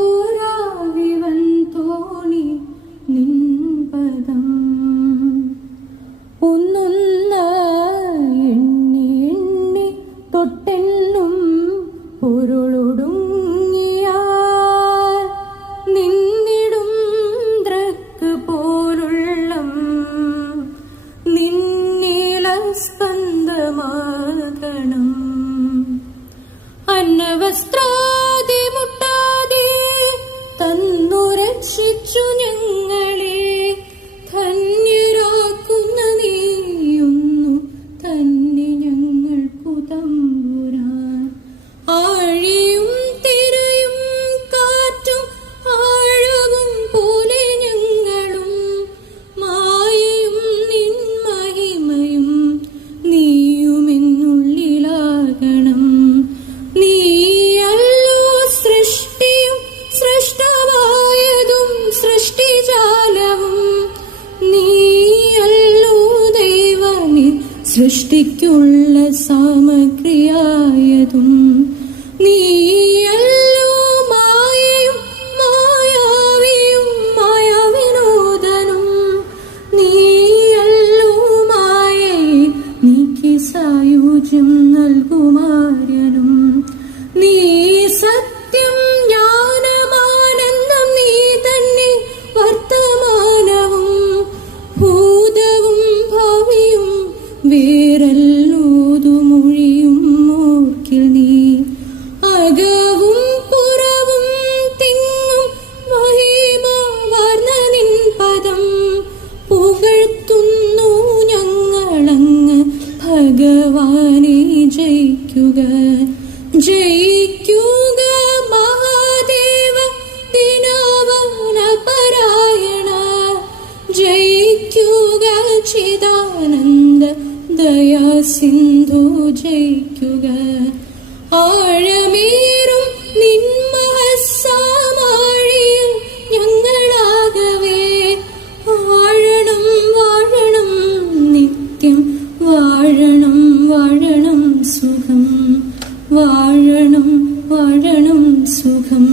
ശതാബ്ദിക്കോരാവിവൻ തോണി നിൻപദം ഒന്നൊന്ന എണ്ണി എണ്ണി തൊട്ടെണ്ണും പൊരുളൊടുങ്ങിയാൽ നിന്നിടും ദ്രക്ക് പോലുള്ളം നിന്നീല സ്കന്ധമാകണം അന്നവസ്ത്രാദി മുട്ടാതെ തന്നു രക്ഷിച്ചു ഞങ്ങളെ ധന്യരാക്കുന്ന നീയൊന്നു തന്നെ ഞങ്ങൾക്കു തമ്പുരാൻ ആഴിയും തിരയും കാറ്റും ആഴവും പോലെ ഞങ്ങളും മായയും നിൻ മഹിമയും നീയുമെന്നുള്ളിലാകണം നീയല്ലോ സൃഷ്ടിയും സൃഷ്ടമായതും സൃഷ്ടിജാലവും നീയല്ലോ ദൈവമേ സൃഷ്ടിക്കുള്ള സാമഗ്രിയായതും നീയല്ലോ മായയും മായാവിയും മായാവിനോദനും നീയല്ലോ മായയെ നീക്കി സായുജ്യം നൽകുമാര്യനും നീ സത്യം ജ്ഞാനമാനന്ദം നീ തന്നെ വർത്തമാനവും ഭൂതവും ഭാവിയും വേറല്ലോതുമൊഴിയും ഓർക്കിൽ നീ അകവും പുറവും തിങ്ങും മഹിമ വർണ്ണ നിൻ പദം പുകഴ്ത്തുന്നു ഞങ്ങളങ്ങ് ഭഗവാനെ ജയിക്കുക ജയിക്കുക മഹാദേവ ദിനവന പരായണ ജയിക്കുക ചിദാനന്ദ ദയാ സിന്ധു ജയിക്കുക ആഴമേറും നിൻ മഹസ്സാമാഴിയിൽ ഞങ്ങളാകവേ വാഴണം വാഴണം നിത്യം വാഴണം വാഴണം സുഖം വാഴണം വാഴണം സുഖം.